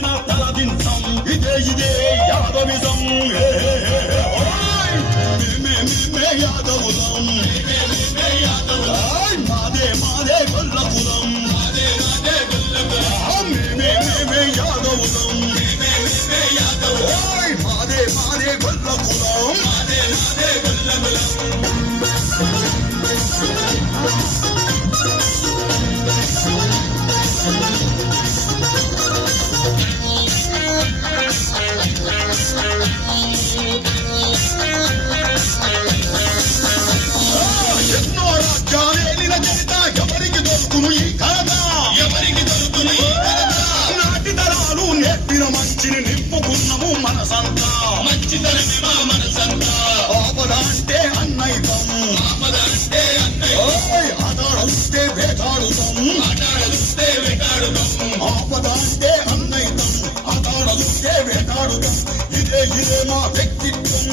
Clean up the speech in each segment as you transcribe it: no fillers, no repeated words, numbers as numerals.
చేసిన తలదింతం ఇదే యాదవిజం మేమే యాదవులం మాదే గొల్ల కులం మేమే యాదవులం మాదే గొల్ల కులం ఎన్నో రాజ్యాలేలిన చరిత ఎవరికి దొరుకును ఈ కథ నాటి తరాలు నేర్పిన మంచిని నింపుకున్నాము మనసంతా ఆపద అంటే అన్నైతం ఆటాడలుస్తే వేటాడుతాం ఆపద అంటే అన్నైతం ఆటాడలుస్తే వేటాడుతాం ఇదే మా వ్యక్తిత్వం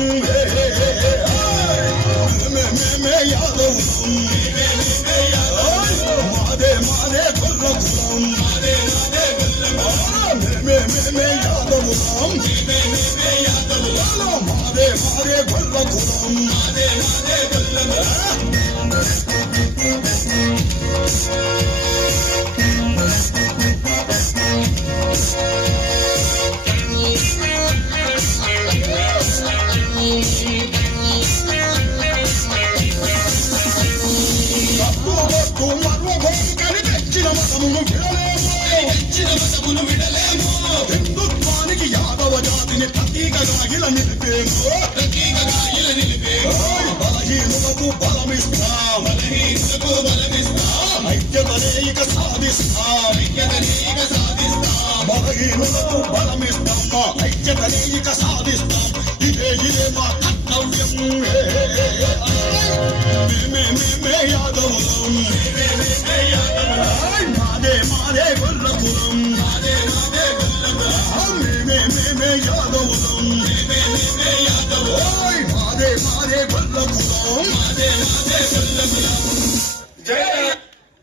మేమే యాదవులం మాదే గొల్ల కులం మేమే యాదవులం మాదే గొల్ల కులం హిందుత్వానికి యాదవ జాతిని ప్రతీకగా ఇలా నిలిపేము బలహీనులకు బలమిస్తాం ఐక్యతనే ఇక సాధిస్తాం బలహీనులకు బలమిస్తాం ఐక్యతనే ఇక సాధిస్తాం